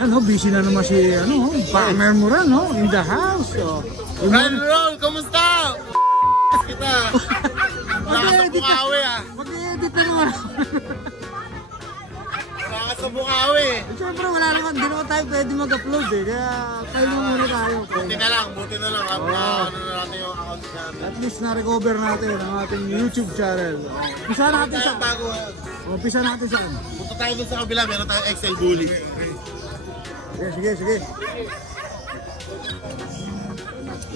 Ano, busy na naman si, ano, Farmer Moran, no? In the house. So, Roll, kumusta? Kita. Lakas sa Bukawi ah. Mag-edit na naman. Lakas sa Bukawi. Siyempre, wala naman, di naman tayo pwede mag-upload eh. Kaya, tayo muna tayo. Buti na lang. Ano na natin yung account natin. At least na-recover natin ang ating YouTube channel. Pisa natin sa... Pisa natin saan? Punta tayo dun sa kabila, meron tayong XL Bully. Sige.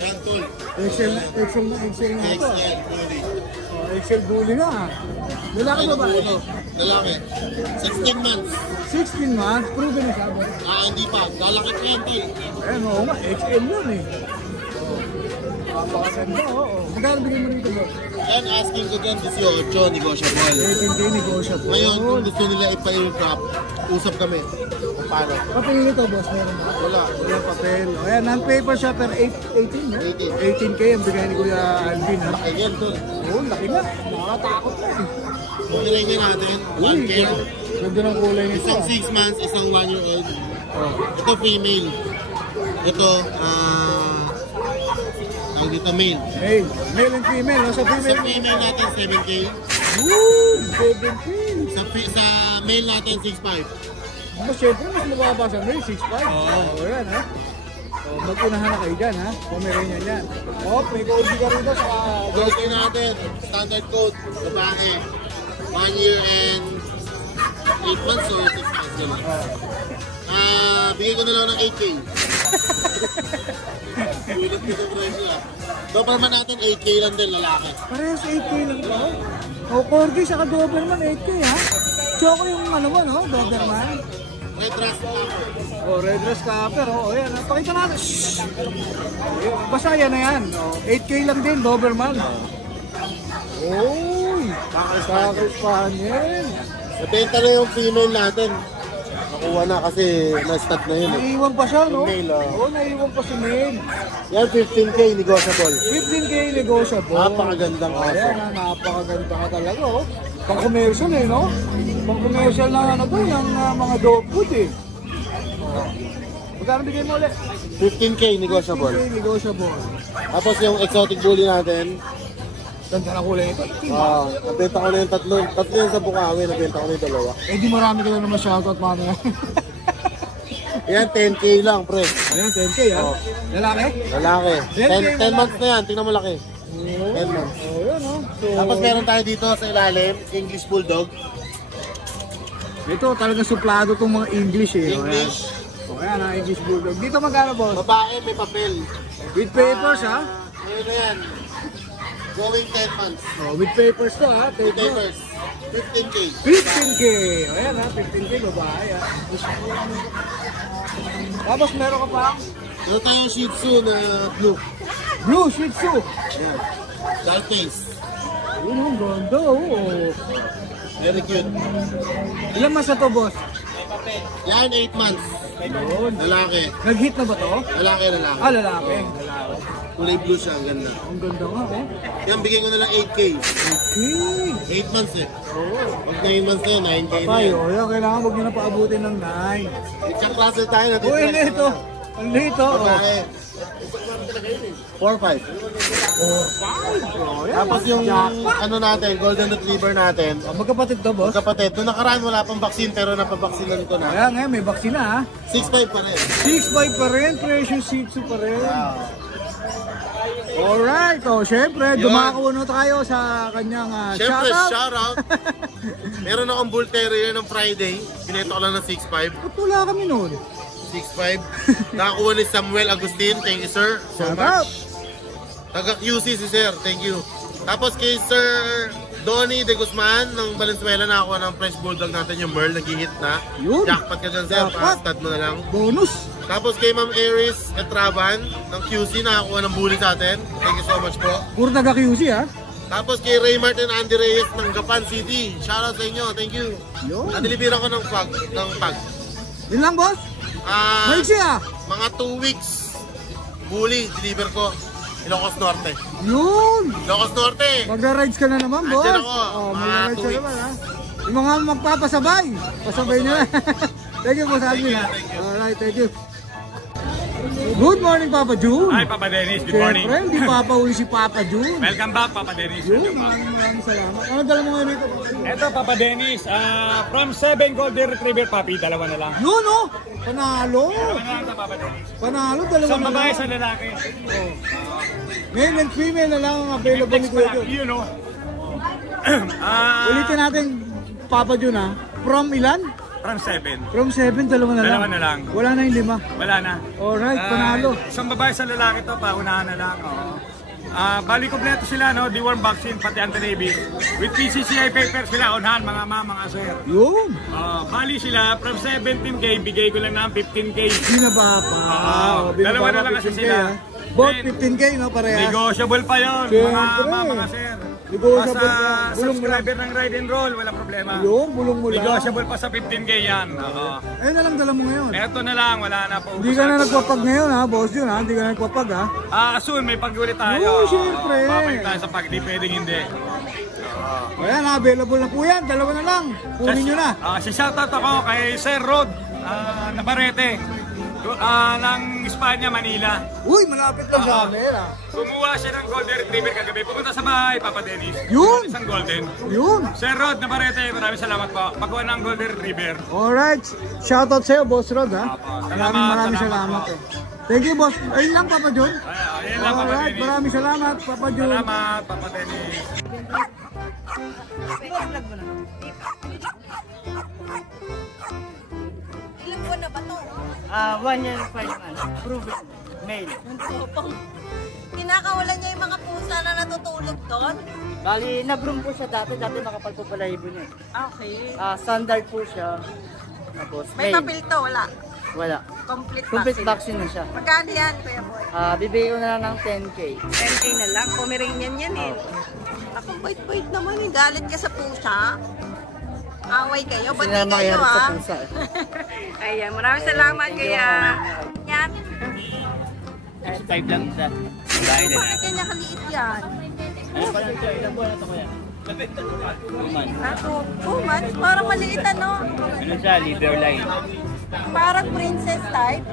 Yan, tol. XL na ito. XL Bully. XL Bully na. Lalaki ba ba ito? Lalaki. 16 months. 16 months? Proven na siya ba? Hindi pa. Lalaki 20. Ayan, oo nga. XL yun eh. Napakaganda, oo. Magkano bigyan mo rito ba? Yan, asking ko dyan 18, negotiable. 18K negotiable. Ngayon, kung gusto nila ipa-aircraft, usap kami. Paano? Papel nito, boss, meron ba? Wala. Walang papel. Ayan, non-paper siya per 18, no? 18K ang bigay ni Kuya Alvin, ha? Laki yan, tol. Oo, laki na. Nakakatakot na eh. Pagkilagyan natin, 1K. Ganda ng kulay nito. Isang 6 months, isang 1 year old. Ito female. Ito, ang dito male. Male and female, no? Sa Sa female. female natin, 7K. Woo! 7K. Sa male natin, 6.5. Mas syempre, mas mababa sa male, 6'5". Oo, yan, ha? So, mag-unahan na kayo dyan, ha? Pomeranian yan. May code ka rito sa... Gold natin, standard code, babae. 1 year and 8 months or 6 months yun. Bigay ko na lang ng 8K. Ulit ko sa presyo ah. Doberman natin 8K lang din, lalaki. Parehas 8K lang ba? Corgi saka Doberman 8K, ha? Choco yung ano mo, no? Doberman. Red Rust Copper. Red Rust Copper, yan. Pakita natin. Shhh! Basta yan na yan. 8K lang din, Doberman. Uy! Cocker Spaniel. Nabenta na yung female natin. Nakuha na kasi na-stat na yun. Naiiwan pa siya, no? Female, Oo, naiiwan pa si Male. Yan, 15K negotiable. 15K negotiable. Napakagandang aso. Ayan, napakaganda ka talaga, oh. Pang-commercial eh, no? Pang-commercial na ano to, yung mga dog food eh. Magkano bigay mo ulit? 15K negotiable. 15K negotiable. Tapos yung exotic bully natin, Ganda na kulay ito. nabenta ko na yung tatlo yung sa Bukawi, nabenta ko na yung dalawa. Eh di marami ka na naman shoutout mamaya. Yan, 10K lang, pre. Ayan, 10K ha? Lalaki? Lalaki. 10K 10 months na yan, tingnan mo laki. 10 months. Oh, yun oh. So, Tapos meron tayo dito sa ilalim, English Bulldog. ito talaga suplado tong mga English eh. English. O ayan ha, English Bulldog. Dito magkano boss? Babae, may papel. With papers ha? Ngayon na yan. Going 10 months. Oh, with papers to ha? With Take note. papers. 15K. 15K. O ayan ha, 15K babae ha. Tapos meron ka pa? Meron tayong Shih Tzu na blue. Blue Shih Tzu. Yan. Dark face. Yun ang ganda oh. Very cute. Ilan mas na to boss? Yan, 8 months. Yun. Lalaki. Nag-hit na ba to? Lalaki, lalaki. Ah, lalaki. Kulay blue siya, ang ganda. Ang ganda nga eh. Yan, bigyan ko na lang 8K. Okay. 8 months eh. Oo. Pag 9 months na yun, 9K na Patay, yun. o yan, kailangan huwag nyo na paabutin ng 9. Jack Russell tayo natin. Uy, lito. Ang lito. Babae. 4-5. Oh, 5. Tapos yung ano natin, golden retriever natin. Magkapatid to, boss? Kapatid, doon nakaraan wala pang vaccine pero napabaksinan ko na. Ayan, ngayon, may vaccine na ha. 6'5 pa rin. 6'5 pa rin, precious Shih Tzu pa rin. Alright, o syempre, dumako na tayo sa kanyang Siyempre, shoutout. shoutout. Meron akong bull terrier ng Friday. Binenta ko lang ng 6'5. Ba't wala kami noon? 6'5. Nakakuha ni Samuel Agustin. Thank you, sir. So Shoutout. much. Taga QC si sir. Thank you. Tapos kay Sir Donnie De Guzman ng Valenzuela, nakakuha ng fresh bulldog natin yung Merl. Nag-hit na. Yun. Jackpot ka dyan, sir. Jackpot. Pa-stud mo na lang. Bonus. Tapos kay Ma'am Aries Etraban ng QC, nakakuha ng bully sa atin. Thank you so much po. Puro taga QC ha. Tapos kay Raymart and Andy Reyes ng Gapan City. Shoutout sa inyo. Thank you. Yun. Nadeliveran ko ng pag. Yun lang, boss. Maiksi ha. Mga 2 weeks. Bully, deliver ko. Ilocos Norte. Yun. Ilocos Norte. Magra-rides ka na naman, boss. Andyan ako. Magra-rides ka Mga 2 naman ha. Yung mga magpapasabay. Pasabay nyo na. Thank you, boss Alvin ha. Thank you. Alright. Alright, thank you. Good morning, Papa Jun. Hi, Papa Dennis. Good morning. Siyempre, hindi papauli si Papa Jun. Welcome back, Papa Dennis. Yun, Welcome back. maraming salamat. Ano dala mo ngayon ito? Eto, Papa Dennis. From 7 Golden Retriever Puppy, dalawa na lang. Yun, oh! Panalo! Dalawa na lang ito, Papa Dennis. Panalo, dalawa Isang na babae, lang. isang lalaki. Male and female na lang ang available ni Text pa Kuya lang, Jun. you know. Ulitin natin, Papa Jun, ha? From ilan? From 7. From 7, dalawa na lang. Dalawa na lang. Wala na yung 5. Wala na. Alright, panalo. Isang babae, isang lalaki to, paunahan na lang. Bali kompleto sila, no? Deworm vaccine, pati anti-rabies. With PCCI paper sila, unahan, mga sir. Yun! Bali sila, from 17K, bigay ko lang ng 15K. Binaba pa. Dalawa na lang kasi 15K, sila. ha? Both Then, 15K, no? Parehas. Negotiable pa yun, Siyempre. mga sir. Negotiable Basta pa. Bulong mo lang. subscriber ng Ride and Roll, wala problema. Yun, bulong mo lang. Negotiable pa sa 15K yan. Oo. Eh, na lang dala mo ngayon. Eto na lang, wala na po. Hindi ka na nagpapag ngayon, ha? Boss Jun, ha? Hindi ka na nagpapag, ha? Soon, may pag-ulit tayo. Oo, syempre. Babalik tayo sa pag, di pwedeng hindi. Ayan, available na po yan. Dalawa na lang. Kunin nyo na. Si shoutout ako kay Sir Rod Navarrete ng Espanya, Manila. Uy, malapit lang sa amin, ha? Kumuha siya ng Golden Retriever kagabi. Pumunta sa bahay, Papa Dennis. Yun! Isang Golden. Yun! Sir Rod Navarrete, maraming salamat po. Pagkuha ng Golden Retriever. Alright. Shoutout sa'yo, Boss Rod, ha? Salamat, Maraming salamat salamat, eh. Thank you, Boss. Ayun lang, Papa Jun. Ayun lang, Papa Alright, Dennis. maraming salamat, Papa Jun. Salamat, Papa Dennis. Ilang buwan na ba to? 1 year 5 months. Proven. Male. Kinakawalan niya yung mga pusa na natutulog doon? Bali, nabroom po siya dati. Dati makapal po pala ibon niya. Okay. Standard po siya. Tapos, May male. papel to, wala. Wala. Complete Complete vaccine. vaccine na siya. Magkano yan, Kuya Boy? Bibigay ko na lang ng 10K. 10K na lang. Pomeranian yan eh. Ako, bait-bait naman eh. Galit ka sa pusa. Away kayo. Ba't Sila di kayo makayarap sa ah? pusa. Ayan, maraming salamat kaya. Yan. 5 lang siya. Bakit yan nakaliit yan? Ilang buwan na ito kuya? 2 months. Ako, 2 months. Parang maliit ano? Ano siya? Liver line. Parang princess type.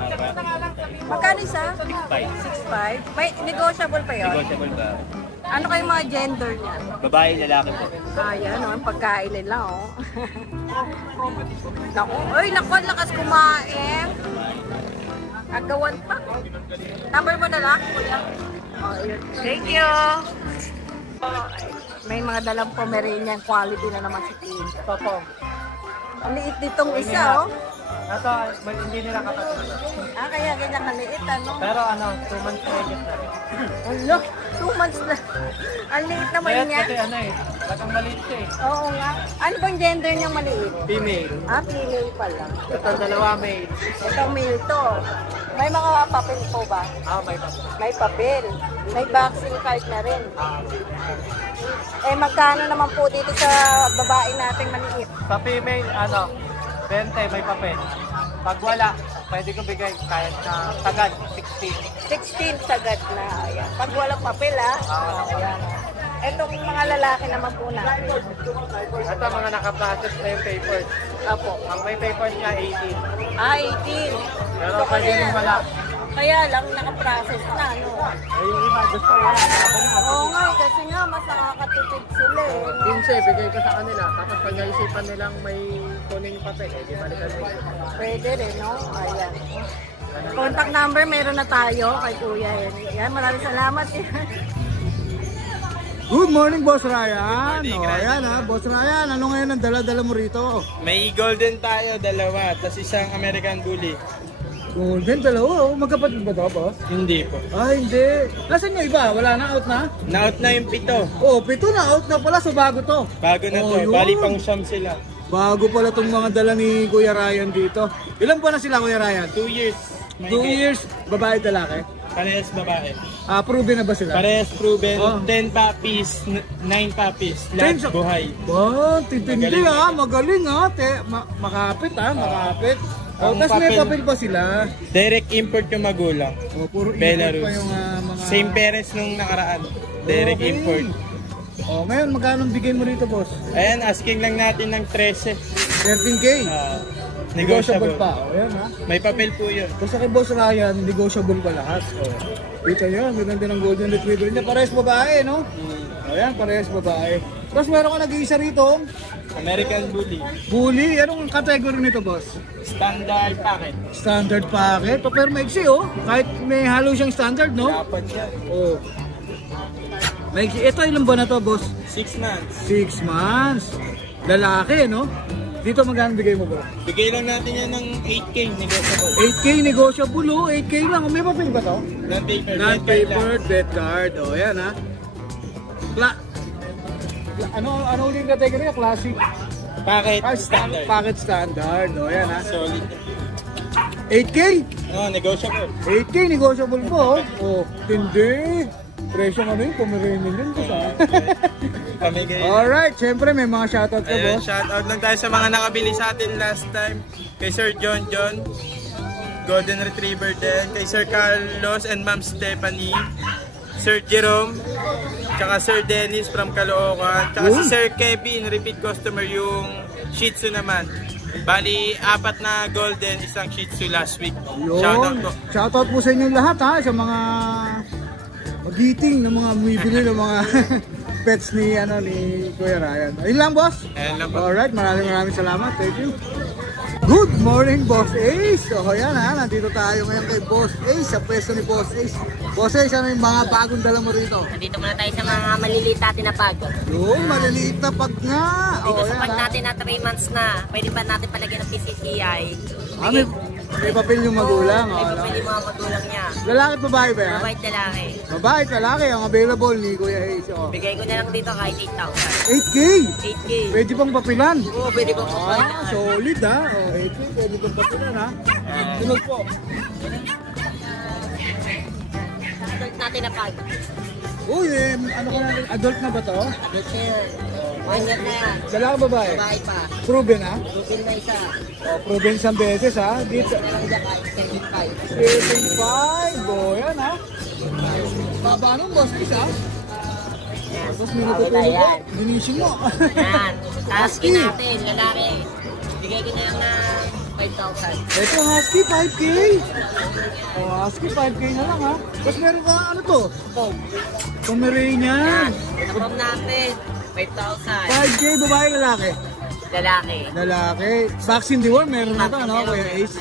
Magkano isa? 5. 6'5". May negotiable pa yun? Negotiable ba? Ano kayo mga gender niya? Babae, lalaki po. Ayan, ang pagkain nila, oh. Naku, oy, naku, ang lakas kumain. Agawan pa. Number mo na lang, kuya. Oh, yun. Thank you. Oh, may mga dalang Pomeranian quality na naman si Tim. Popo. Ang liit nitong isa, oh. Ito, hindi nila kapatid. Kaya ganyan kaliit, ano? Pero 2 months na higit na. Ano? 2 months na. Ang liit naman niya. Batang maliit siya eh. Oo nga. Ano bang gender niyang maliit? Female. Female pala. Ito, dalawa male. Ito male to. May mga papel po ba? May pa. May papel. May vaccine card na rin. Magkano naman po dito sa babae nating maliit? Sa female, 20, may papel. Pag wala, pwede ko bigay kahit na tagad, 16. 16 sagad na. Ayan. Pag walang papel, Ayan. Etong mga lalaki naman po natin. Ito, mga nakaprocess na yung papers. Apo. Ang may papers niya, 18. 18. Pero pwede rin wala. Kaya lang nakaprocess na, no? Yung iba, gusto ko yan. Oo nga, kasi nga mas nakakatipid sila eh. 15, bigay ko sa kanila. Tapos pag naisipan nilang may kuning papel, di balikan mo. Pwede rin, no? Ayan. Contact number meron na tayo kay Kuya. Yan, maraming salamat. Good morning, Boss Ryan. Ayan, ha? Boss Ryan, ano ngayon ang dala-dala mo rito? May golden tayo, dalawa, tapos isang American Bully. Golden, dalawa. Magkapatid ba ito, boss? Hindi po. Hindi. Nasaan yung iba? Wala na? Out na? Na-out na yung 7. Oh, 7 na. Out na pala. So, bago to. Bago na to, yun. bali pang siyam sila. Bago pala itong mga dala ni Kuya Ryan dito. Ilan buwan na sila, Kuya Ryan? 2 years. 2 years. Babae, lalaki. Parehas babae. Proven na ba sila? Parehas proven, Oh. 10 puppies, 9 puppies, 10 lahat sa- buhay. Wow, titindi Magaling. Magaling makapit makapit. Ang Tapos may papel- papel pa sila. Direct import yung magulang. Puro import Belarus. pa yung mga... Same parents nung nakaraan. Direct Okay. import. Ngayon, magkano bigay mo rito, boss? Ayan, asking lang natin ng 13. 13K. Negotiable pa. O, yan ha. May papel po yun. Tapos kay Boss Ryan, negotiable pa lahat. O, kita nyo, maganda ng golden retriever niya. Parehas babae, no? O yan, parehas babae. Tapos meron ka nag-iisa rito. American Bully. Bully, anong category nito, boss? Standard packet. Standard packet. O, pero maiksi, oh. Kahit may halo siyang standard, no? Dapat siya. Oh. Maiksi. Ito, ilang buwan na to, boss? 6 months. 6 months. Lalaki, no? Dito magkano bigay mo, bro? Bigay lang natin yan ng 8K negotiable. 8K negotiable, oh. 8K lang. May papel ba to? Non-paper. Non-paper, debt card. O, yan, ha? Ano ulit yung category? Classic? Packet Ah, standard. Packet standard. O, yan, ha? Solid. 8K? Oh, negotiable. 8K negotiable po. Oh, tindi. Presyo ano yun? Pomeranian yun. Pamigay. Alright, syempre may mga shoutout ka, Ayun, boss. shoutout lang tayo sa mga nakabili sa atin last time. Kay Sir John, Golden Retriever din. Kay Sir Carlos and Ma'am Stephanie. Sir Jerome. Tsaka Sir Dennis from Caloocan. Tsaka si Sir Kevin, repeat customer, yung Shih Tzu naman. Bali, 4 na Golden, isang Shih Tzu last week. Shoutout Yun. po. Shoutout po sa inyong lahat, ha? Sa mga mag-eating ng mga bumibili ng mga pets ni Kuya Ryan. Ayun lang, boss. Ayun lang po. Alright, maraming salamat. Thank you. Good morning, Boss Ace. O yan ha, nandito tayo ngayon kay Boss Ace, sa pwesto ni Boss Ace. Boss Ace, ano yung mga bagong dala mo rito? Nandito muna tayo sa mga maliliit natin na pag. Yung maliliit na pag nga. Dito O sa yan pag ha. natin na 3 months na, pwede pa natin palagyan ng PCCI. May papel yung magulang. May O, papel yung mga magulang niya. lalaki at babae ba yan? Mabait lalaki. Babae at lalaki ang available ni Kuya Ace. O. Bigay ko na lang dito kahit 8,000. 8K! 8K. Pwede pang papilan. Oo, pwede pa po. Solid ha. O, 8K, pwede pang papilan ha. Sunod po. Adult natin na pag. Uy, ano ka na? Adult na ba to? Adult na yan. 1 year na yan. Lalaki babae? Babae pa. Proven ha? Rupil na isa. O, proven isang beses ha. Dito. Na lang dyan kahit 75. 75. O, yan ha. Baba nung boss kiss ha. Tapos may natutulog ko. Dinisyon mo. Yan. Husky natin, lalaki. Bigay ko na lang ng 5,000. Ito husky, 5K. O, husky, 5K na lang ha. Tapos meron ka, ano to? Pomeranian. Napam natin, 5,000. 5K, babae, lalaki. Lalaki. Lalaki. Vaccine deworm, meron na to, ano, Kuya Ace?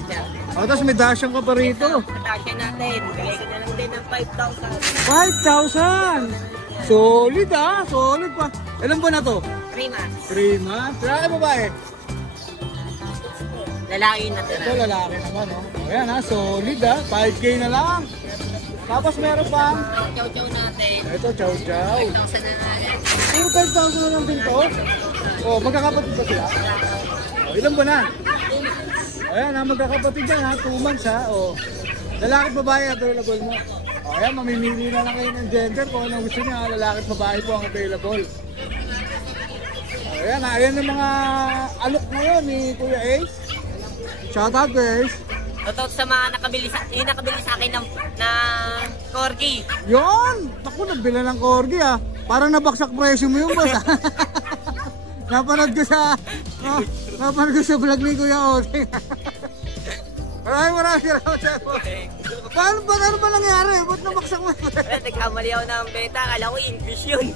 O, tapos may dashang ka pa rito. Patasya natin, bigay ko na lang din ng 5,000. 5,000! Solid ah, solid pa. Ilan ba na to? 3 months. 3 months. Lalaki babae? Lalaki na Ito tira. lalaki naman, no? Ayan ha, solid ah. 5K na lang. Tapos meron pang, Chow-chow natin. ito, chow chow. 5,000 na nga yan. Puro 5,000 na lang din to. O, magkakapatid ba sila? O, ilan ba na? Ayan ha, magkakapatid yan ha, 2 months ha. O, lalaki at babae available mo. O, ayan, mamimili na lang kayo ng gender kung anong gusto niya. Lalaki at babae po ang available. O, ayan ha, ayan yung mga alok ngayon ni Kuya Ace. Shout out guys. Totoo sa mga nakabili sa akin ng corgi. Yon! Naku, nabila ng corgi ah. Parang nabaksak presyo mo yung boss ah. Napanood ko sa vlog ni Kuya Ote. Maraming salamat sa po. Paano ba nangyari? Ba't nabaksak mo? Nagkamali ako ng beta. Kala ko English yun.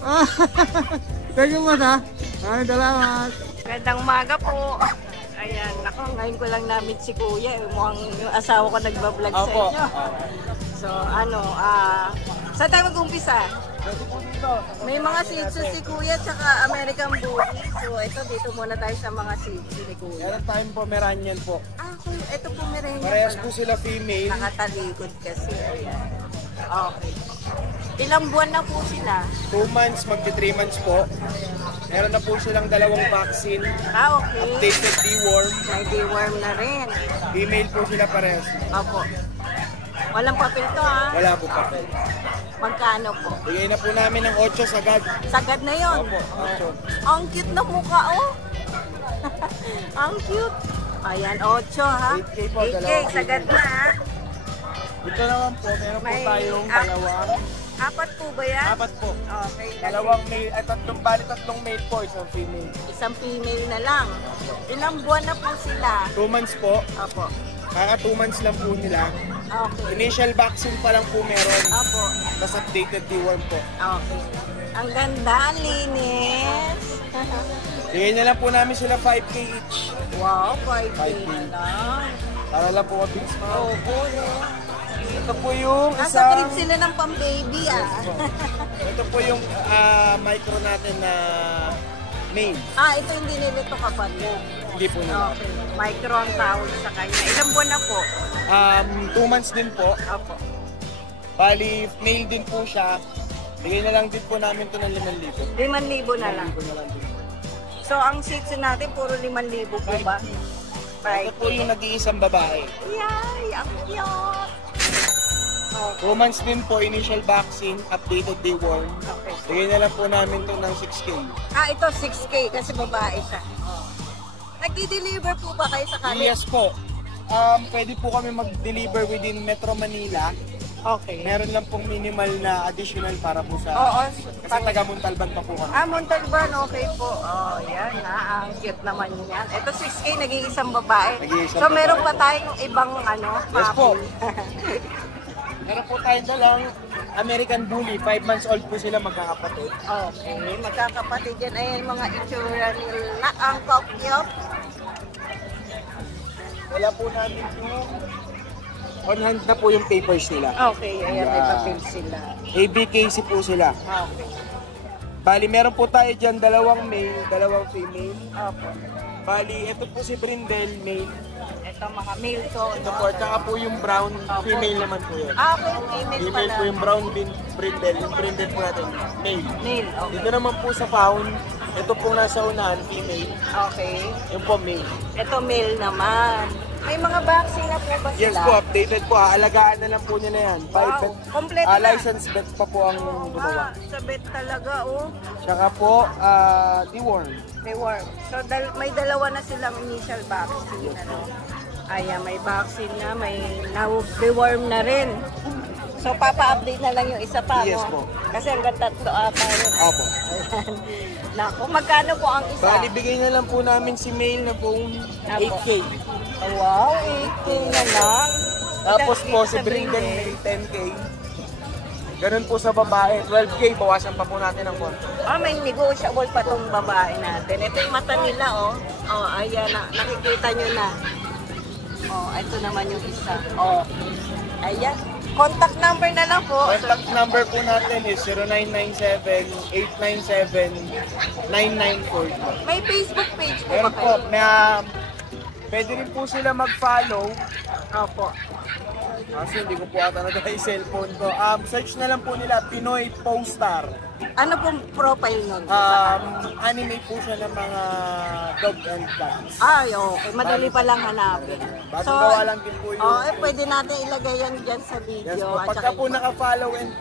Thank you boss ah. Maraming salamat. Magandang umaga po. Ayan, ako, ngayon ko lang namin si Kuya. Mukhang yung asawa ko nagbablog sa inyo. So, saan tayo mag-umpisa? May mga Shih Tzu si Kuya tsaka American Bully. So, dito muna tayo sa mga Shih Tzu ni Kuya. Meron tayong Pomeranian po. Kuya, ito po meron Parehas po sila female. Nakatalikod kasi. Ayan. Okay. Ilang buwan na po sila? 2 months, magti 3 months po. Meron na po silang 2 vaccine. Okay. Updated deworm. May deworm na rin. Female po sila parehas. Opo. Walang papel to ha? Wala po pa. Magkano po? Bigay na po namin ng 8 sagad. Sagad na yon. Opo, 8. Ang cute na mukha oh. Ang cute. Ayan, 8 ha? 8K po, 8K, dalawang sagad na ha? Dito naman po, meron po May tayong dalawang Apat po ba yan? Apat po. Okay. Dalawang male, ay tatlong male po, isang female. Isang female na lang. Ilang buwan na po sila? 2 months po. Opo. Kaka 2 months lang po nila. Okay. Initial vaccine pa lang po meron. Opo. Tapos updated deworm po. Okay. Ang ganda, ang linis. Bigyan na lang po namin sila 5K each. Wow, 5K 5K. na lang. Para lang po mabilis pa. Opo, no? Ito po yung Nasa isang... crib sila ng pang-baby, ah. Ito po yung micro natin na male. Ito hindi nila ito kapatid. Hindi po nila. Okay. Micro ang tawag sa kanya. Ilang buwan na po? 2 months din po. Opo. Bali, male din po siya. Bigyan na lang din po namin ito ng 5,000. 5,000 na lang. 5,000 na lang din. So, ang shih tzu natin, puro 5,000 po ba? Ito po yung nag-iisang babae. Yay! Ang cute! 2 months din po, initial vaccine, updated deworm. Okay. Bigyan na lang po namin ito ng 6K. Ito 6K kasi babae siya. Nag-deliver po ba kayo sa kanila? Yes po. Pwede po kami mag-deliver within Metro Manila. Okay. Meron lang pong minimal na additional para po sa... Oo. Kasi taga Montalban pa po kami. Montalban, okay po. Yan na. Ang cute naman yan. Ito 6K, nag-iisang babae. Nag-iisang So, meron babae. pa tayong ibang Yes po. puppy. Meron po tayong dalang American Bully. 5 months old po sila magkakapatid. Okay, magkakapatid yan. Ayan yung mga itsura nila. Ang cute. Wala po namin yung... On hand na po yung papers nila. Okay, ayan, may papel sila. ABKC po sila. Okay. Bali, meron po tayo dyan 2 male, 2 female. Opo. Bali, ito po si Brindle, male. Ito mga male to. Ito po, at saka po yung brown, female naman po yun. Okay, female Female pala. po yung brown Brindle, yung Brindle po natin, male. Male, okay. Dito naman po sa fawn, ito po nasa unahan, female. Okay. Yung po male. Ito male naman. May mga vaccine na po ba sila? Yes po, updated po. Alagaan na lang po niya na yan. Wow, kompleto na. Licensed vets pa po ang gumawa. Sa vet talaga, oh. Tsaka po, deworm. May worm. So, may dalawa na silang initial vaccine, ano? Ayan, may vaccine na, may now-deworm na rin. So, papa-update na lang yung isa pa, Yes no? po. Kasi hanggang 3 ata yun. Opo. Ayan. Naku, magkano po ang isa? Bali, bigay na lang po namin si male na pong 8K. Wow, 8K na lang. Tapos po si Sabihin Brindle eh. male 10K. Ganun po sa babae, 12K. Bawasan pa po natin ang konti. May negotiable pa tong babae natin. Ito yung mata nila, oh. Oh, ayan na. Nakikita nyo na. Oh, ito naman yung isa. Oh, ayan. Contact number na lang po. Contact number po natin is 0997-897-9942. May Facebook page po ba Meron po, kayo? pwede rin po sila mag-follow. Opo. Kasi hindi ko po ata na yung cellphone ko. Search na lang po nila, Pinoy Postar. Ano pong profile nun? Anime po siya ng mga dog and cats. Ay, okay. Madali pa lang hanapin. Bagong gawa lang din po yun. Pwede natin ilagay yan dyan sa video. Yes po. At Pagka saka po naka-follow and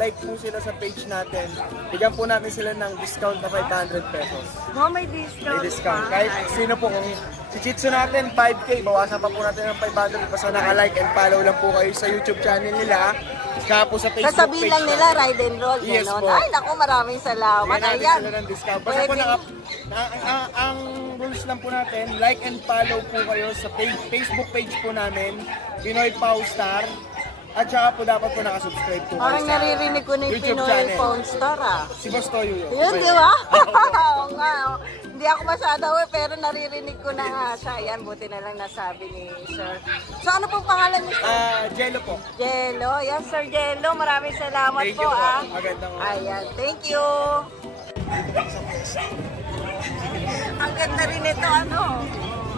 like po sila sa page natin, bigyan po natin sila ng discount na 500 pesos. may discount. May discount. pa. Kahit sino po, kung si Chitsu natin 5K, bawasan pa po natin ng 500 basta naka-like and follow lang po kayo sa YouTube channel nila. Kaya po sa Facebook Sasabihin page lang nila, natin. ride and roll. Yes Ganon. po. Ay, naku, maraming salamat. Bigyan natin Ayan. sila ng discount. Basta po ang rules lang po natin, like and follow po kayo sa Facebook page po namin, Pinoy Paustar. At saka po dapat po nakasubscribe po kayo Parang sa naririnig ko na yung YouTube Pinoy channel. Phone Star, ah. Si Boss Toyo yun. Yun, di ba? Oo nga, oh. Hindi ako masyado, pero naririnig ko na nga siya. Ayan, buti na lang nasabi ni Sir. So, ano pong pangalan niyo, Sir? Jello po. Jello. Yes, Sir Jello. Maraming salamat Thank po, you po. ah. Magandang Ayan, thank you. Ang ganda rin ito, ano?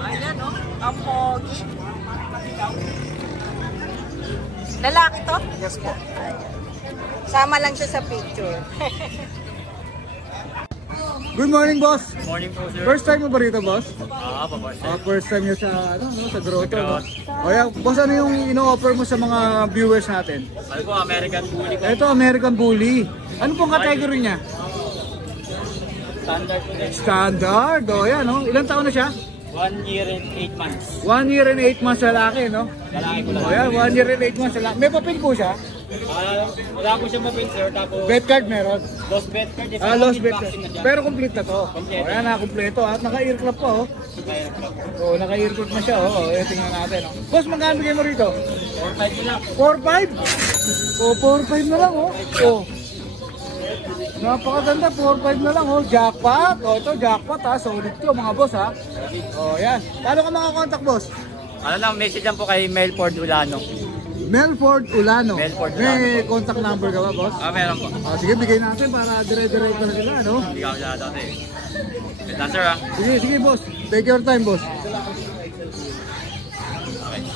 Ayan, oh. Ang pogi. Lalaki to? Yes po. Sama lang siya sa picture. Good morning, boss. Morning po, sir. First time mo ba rito, boss? Boss. First time niyo sa sa grotto, no? O yan, boss, ano yung ino-offer mo sa mga viewers natin? Ano po, American Bully ko. Ito, American Bully. Ano pong category niya? Standard po din. Standard. O yan, no? Ilang taon na siya? 1 year and 8 months. 1 year and 8 months lalaki, no? Lalaki ko O yan, 1 year and 8 months lalaki. May papel po siya? Wala ko siya mabit, sir. Tapos, Bet card meron. lost bet card. Lost bet card. Vaccine na siya. Pero complete na to. Kompleto. Ayan na, kompleto. At naka-earclub pa oh. Oh, naka-earclub na siya oh. Ayan, tingnan natin oh. Boss, magkano bigay mo rito? 4-5 ko lang. 4-5? Oh, 4-5 na lang oh. Oh. Napakaganda, 4-5 na lang oh. Jackpot. Oh, ito jackpot ha. Solid to mga boss ha. Oh, yan. Paano ka makakontakt boss? Ano lang, message lang po kay Melford Ulano. Melford Ulano. Melford May contact number ka ba boss? Meron po. Oh, sige, bigay natin para dire-diretso na sila no. Hindi ka wala dati. Wait lang, sir, Sige, sige boss. Take your time boss. Okay.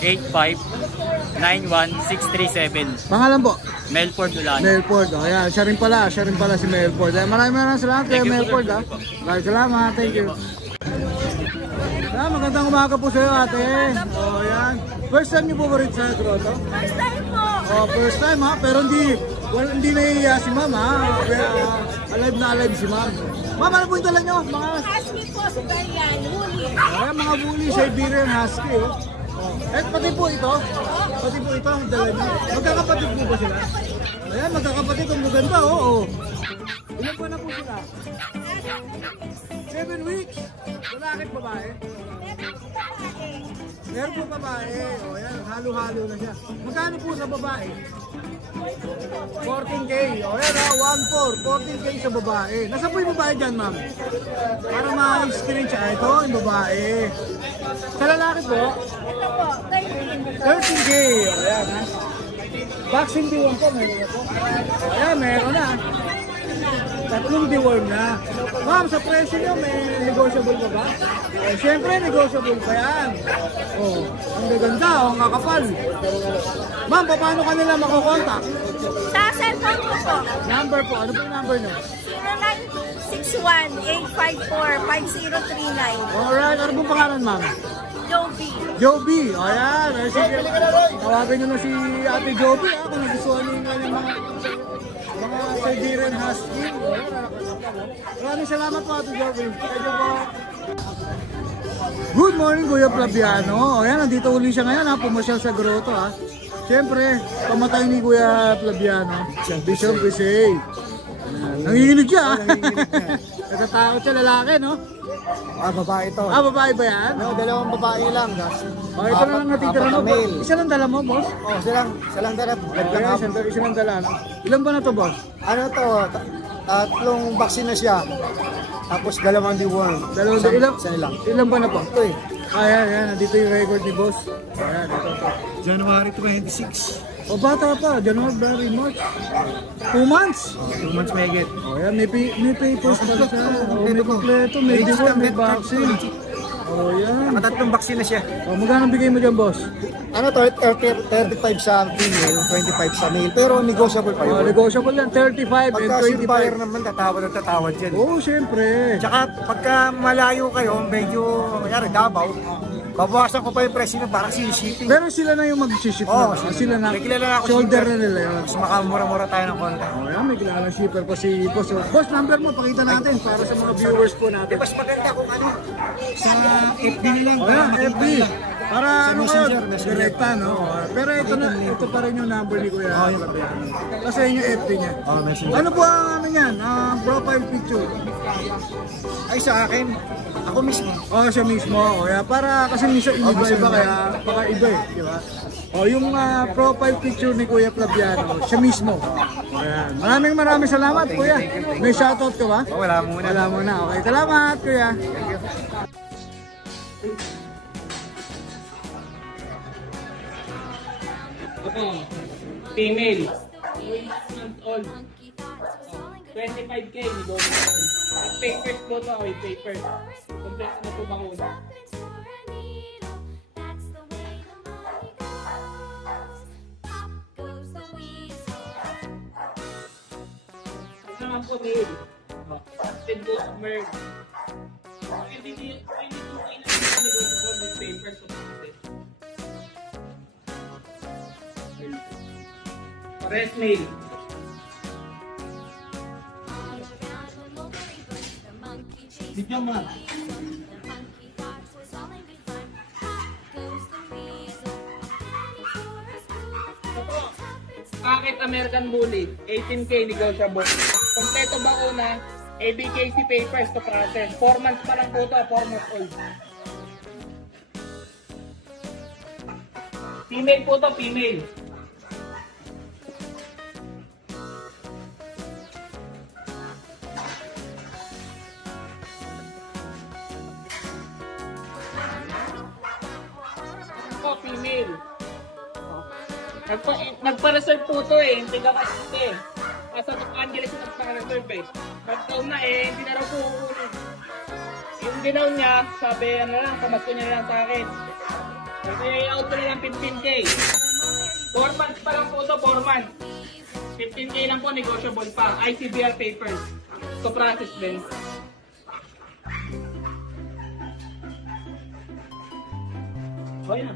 0910-85-91637. Pangalan po? Melford Ulano. Melford. Oh, yan. Siya rin pala si Melford. Maraming salamat kay Melford ha. Maraming salamat. Thank you. Magandang umaga po sa iyo ate. Oh, yan. First time niyo po ba rin sa grotto? First time po. Oh, first time ha. Pero hindi nahihiya si ma'am ha. Alive na alive si ma'am. Ma'am, ano po yung dala nyo? Mga Husky po, Siberian, Woolly. mga bully, Siberian Husky oh. Eh, pati po ito. Pati po ito ang dala nyo. Magkakapatid po ba sila? Ayan, magkakapatid. Ang maganda oh. Ilan po na po sila? 7 weeks. Lalaki at babae? Meron po babae. O yan, halo-halo na siya. Magkano po sa babae? 14K. O yan ha, 1-4. 14K sa babae. Nasaan po yung babae dyan, ma'am? Para ma-screen siya. Ito, yung babae. Sa lalaki po? Ito po, 13K. O yan ha. Vaccine deworm po, meron na po. O yan, meron na. Tatlong deworm na. Ma'am, sa presyo nyo, may negotiable pa ba? Eh, syempre, negotiable pa yan. Oh, ang gaganda, ang kakapal. Ma'am, paano ka nila makukontak? Sa cellphone ko po, Number po, ano po yung number nyo? 0961-854-5039. Alright, ano pong pangalan, ma'am? Joby. Joby, ayan. Ay, sige. Tawagin nyo na si Ate Joby, ha, kung nagustuhan nyo yung kanyang mga Siberian Husky. Maraming salamat po, Ate Joby. Thank you po. Good morning, Kuya Flaviano. Ayan, nandito uli siya ngayon ha, pumasyal sa grotto ha. Siyempre, pamatay ni Kuya Flaviano, Bishop Bisay. Nanginginig siya ha. Natatakot siya, lalaki no? Babae ito. Babae ba yan? No, dalawang babae lang. Ito na lang natitira mo. Isa lang dala mo, boss? Oh, silang dala. Isa lang dala, no? Ilan ba na to, boss? Ano to? Tatlong vaccine na siya. Tapos dalawang deworm. Ilan ba na po? Ito eh. Ayan, nandito yung record ni boss. Ayan, ito. January 26. O bata pa, January, March. 2 months. 2 months may get. O yan, may papers pala siya. O, may kompleto, may deworm, may vaccine. O yan. Nakatatlong vaccine na siya. O, magkano bigay mo dyan, boss? Ano to? 35 sa female, 25 sa male. Pero negotiable pa O, yun. negotiable yan, 35 and Pagka silver 25. naman, tatawad yan. Oo, syempre. Tsaka pagka malayo kayo, medyo, kanyari Davao, babawasan ko pa yung presyo na parang shipping. Pero sila na yung mag-ship Oo, na. Sila na. may kilala na ako Shoulder shipper. na nila yun. Mas makamura-mura tayo ng konti. O yan, may kilala shipper pa si boss. O, boss, number mo, pakita natin para sa mga viewers po natin. Mas maganda kung ano, sa FB na lang. O yan, FB. Para ano kayo, Messenger. direkta, no? O, pero ito pa rin yung number ni Kuya Flaviano. Kasi yun yung FB niya. Messenger. Ano po ang ano yan? Profile picture. Ay, sa akin, ako mismo. O, siya mismo. O yan, para kasi minsan iba-iba kaya baka iba eh, di ba? O, yung profile picture ni Kuya Flaviano, siya mismo. O yan. Maraming salamat, Kuya. May shoutout ka ba? Wala muna. Wala muna. Okay, salamat, Kuya. Female. 8 months old. 25K negotiable. Papers ko to, okay, papers. Complete na ito bakuna. Ito naman po, male. Active po sa merge. 22K na negotiable with papers of success. Rest male. Bigyan mo. White American Bully, 18K negotiable. Kompleto bakuna, ABKC papers to process. 4 months pa lang po ito, 4 months old. Female po ito, female. Po, female. Nagpa-reserve po ito eh, hindi ka kasi Nasa Los Angeles yung nagpa-reserve eh. Pag-down na eh, hindi na raw po uulit. Yung ginaw niya, sabi ano lang, kamasko niya lang sa akin. Kasi out ko na lang 15K. 4 months pa lang po ito, 4 months. 15K lang po, negotiable pa. ICBR papers. To process din. Okay na.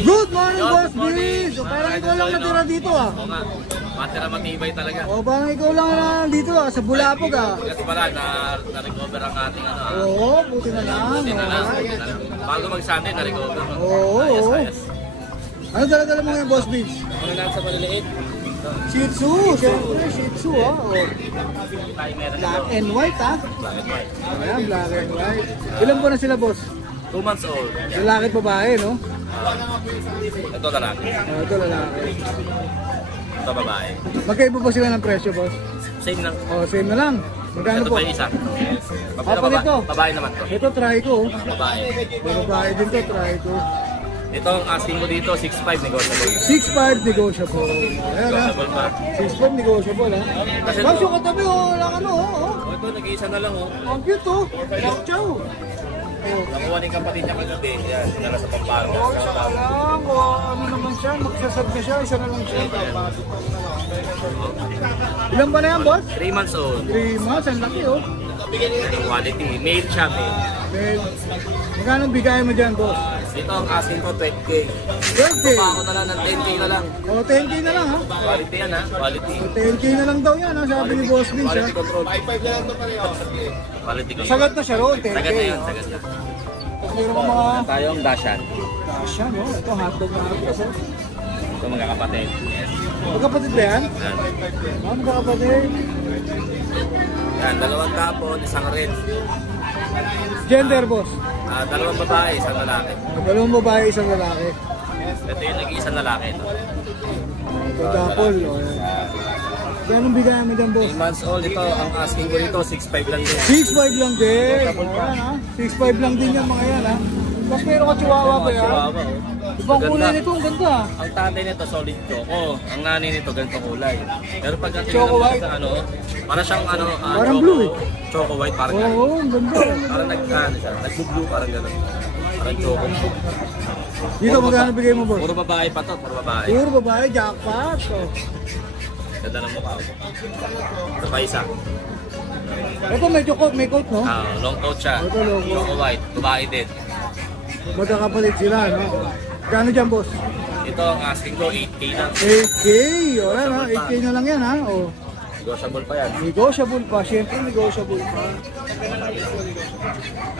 Good morning, Boss Biz! So, parang ikaw lang natira dito ah. Oo nga, matira matibay talaga. O, parang ikaw lang nandito ah, sa Bulapog ah. Kasi pala, na-recover ang ating ano. Oo, buti na lang. Buti na lang. Alright. Bago mag-Sunday, na-recover. Oo. Ayos. Ano dala-dala mo ngayon, Boss Biz? Ano lang sa maliliit? Shih Tzu, siyempre Shih Tzu ah. O, Tayo meron black ito. and white ah. Black and white. Ayan, black and white. Ilan po na sila, Boss? 2 months old. Lalaki at babae, no? Ito lalaki. Oh, ito lalaki. Ito babae. Magkaiba ba sila ng presyo, Boss? Same lang. Oh, same na lang. Magkano Ito po? pa yung isa. Apa nito? Babae naman to. Ito, try ko. Babae. May babae din to, try ko. Ito ang asking ko dito, 6'5 negotiable. 6'5 negotiable. Ayan ah. Negotiable pa. 6'5 negotiable ah. Kasi Boss, ito- yung katabi oh, lang ano oh. Oh, ito, nag-iisa na lang oh. Ang cute oh. Chow. Oh. Nakuha ni kapatid niya kagabi. Yan, dinala sa Pampanga. Oh, isa ka lang. Oh, ano naman siya? Magsasab na siya. Isa na lang siya. Ilan ba na yan, Boss? 3 months old. 3 months. Ang laki oh. Quality. Male siya, male. Well, magkano bigay mo dyan, Boss? Ito ang asking ko, 20K. 20. Pa ako na lang ng 10K na lang. Oh, 10K na lang ha. Quality yan ha, quality. 10K na lang daw yan ha. Sabi ni Boss Vince ha. Quality control. 5'5 na lang ito pareho. Quality control. Sagat na siya roon, 10K. Sagad na yun, sagad na. Tapos meron ka mga Tayong dashan. kasya, no? Ito, hotdog na hotdog. Oh. Ito magkakapatid. Magkapatid ba yan? Yan. Ah, magkakapatid. Yan, 2 kapon, 1 red. Gender, Boss? 2 babae, 1 lalaki. 2 babae, 1 lalaki. Ito yung nag-iisang lalaki. Ito. Ito, double. Oh, yan. Anong bigayan mo dyan, Boss? 3 months old ito, ang asking ko dito, 6'5 lang din. 6'5 lang din. Ayan ha. 6'5 lang din yan mga yan ha. Tapos meron ka chihuahua pa yan. Chihuahua, oh. Ibang Maganda. kulay nito, ang ganda. Ang tatay nito solid choco. Ang nanay nito ganito kulay. Pero pag Choco white. sa ano, para siyang ano, Parang blue eh. Choco white parang Oo, gano'n. ang ganda. Parang nag-blue parang gano'n. Parang choco. Dito, magkano bigay mo, Boss? Puro babae pa to, puro babae. Puro babae, jackpot. Oh. Ganda ng mukha ko. Ito pa isa. Ito, medyo coat, may coat, no? Long coat siya. Ito, long coat. Choco white, babae din. Magkakapalit sila, no? Magkano dyan, Boss? Ito ang asking ko, 8K lang. 8K. O, yan ha. 8K na lang yan, ha? O. Negotiable pa yan. Negotiable pa. Siyempre, negotiable pa.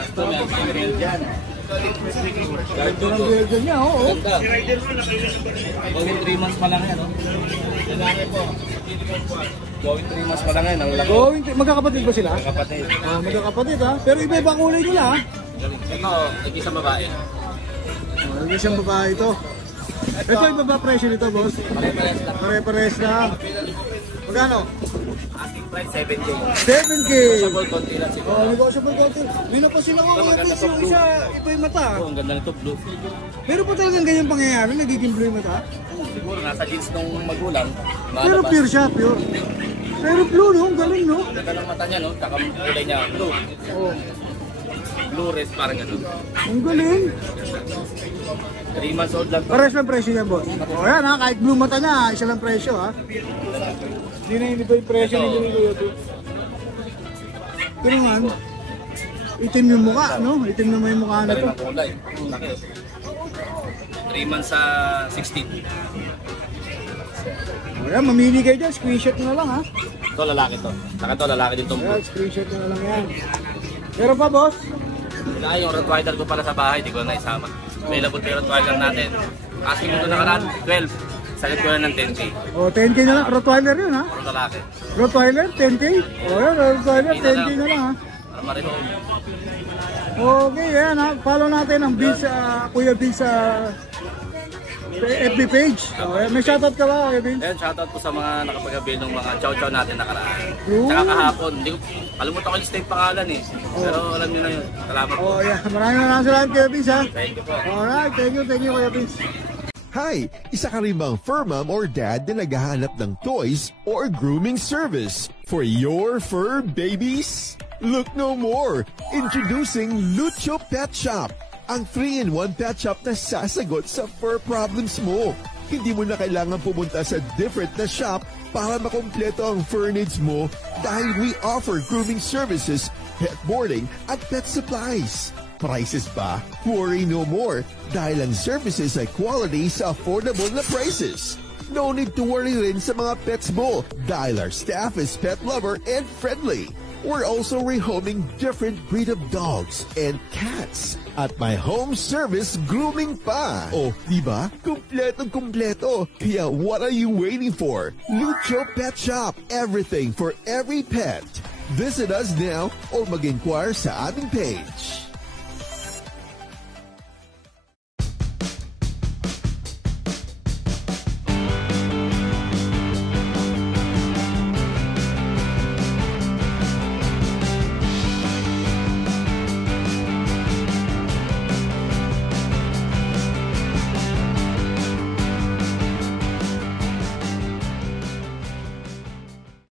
Ito may grill dyan. Ito ang builder niya, oo. Ganda. Going 3 months pa lang yan, oh. Going 3 months pa lang yan, ang laki. Magkakapatid ba sila? Kapatid. Ah, magkakapatid, ha? Pero iba-ibang kulay nila, ha? Ito, nag-isang babae. Hindi siyang babae ito. Ito, iba ba presyo nito, Boss? Pare-pares lang. Pare-pares lang. Magkano? Asking price 7K. 7K. Negotiable konti lang siguro. Oh, negotiable konti. May napasin ako, at least yung isa, iba yung mata. Oh, ang ganda nito, blue. Pero pa talagang ganyan pangyayari, nagiging blue yung mata. Siguro nasa jeans nung magulang. Pero pure siya, pure. Pero blue, no? Ang galing, no? Ganda ng mata niya, no? Tsaka kulay niya, blue. Oh, Blue red, parang gano'n. ang galing. 3 months old lang to. Pares lang presyo niya, Boss. O yan ha, kahit blue mata niya, isa lang presyo ha. Hindi na hindi ba yung presyo ni Kuya Ito. Ito naman, itim yung mukha, no? Itim naman yung mukha na Galing to. ng kulay. Laki. 3 months sa 16. O yan, mamili kayo dyan, screenshot na lang ha. Ito lalaki to. Saka to lalaki din tong blue. Ayan, screenshot na lang yan. Pero pa, Boss? Wala yung Rottweiler ko pala sa bahay, di ko na isama. Available pa yung Rottweiler natin. Asking ko ito nakaraan, 12. Sagad ko lang ng 10K. O, 10K na lang. Rottweiler yun, ha? Puro lalaki. Rottweiler, 10K? O, yan, Rottweiler, 10K na lang, ha? Para marihome. Okay, yan, ha? Follow natin ang Vince, Kuya Vince sa FB page. O, yan, may shoutout ka ba, Kuya Vince? Ayan, shoutout po sa mga nakapag-avail ng mga chow-chow natin nakaraan. Yun. Tsaka kahapon, hindi ko, kalimutan ko yung state pangalan eh. Pero alam nyo na yun. Salamat po. O, yan, maraming salamat, Kuya Vince, ha? Thank you po. Alright, thank you, Kuya Vince. Hi! Isa ka rin bang fur mom or dad na naghahanap ng toys or grooming service for your fur babies? Look no more! Introducing Lucho Pet Shop, ang 3-in-1 pet shop na sasagot sa fur problems mo. Hindi mo na kailangan pumunta sa different na shop para makompleto ang fur needs mo dahil we offer grooming services, pet boarding at pet supplies. Prices ba? Worry no more dahil ang services ay quality sa affordable na prices. No need to worry rin sa mga pets mo dahil our staff is pet lover and friendly. We're also rehoming different breed of dogs and cats at my home service grooming pa. Oh, diba? Kumpletong-kumpleto. Kaya what are you waiting for? Lucho Pet Shop. Everything for every pet. Visit us now or mag-inquire sa aming page.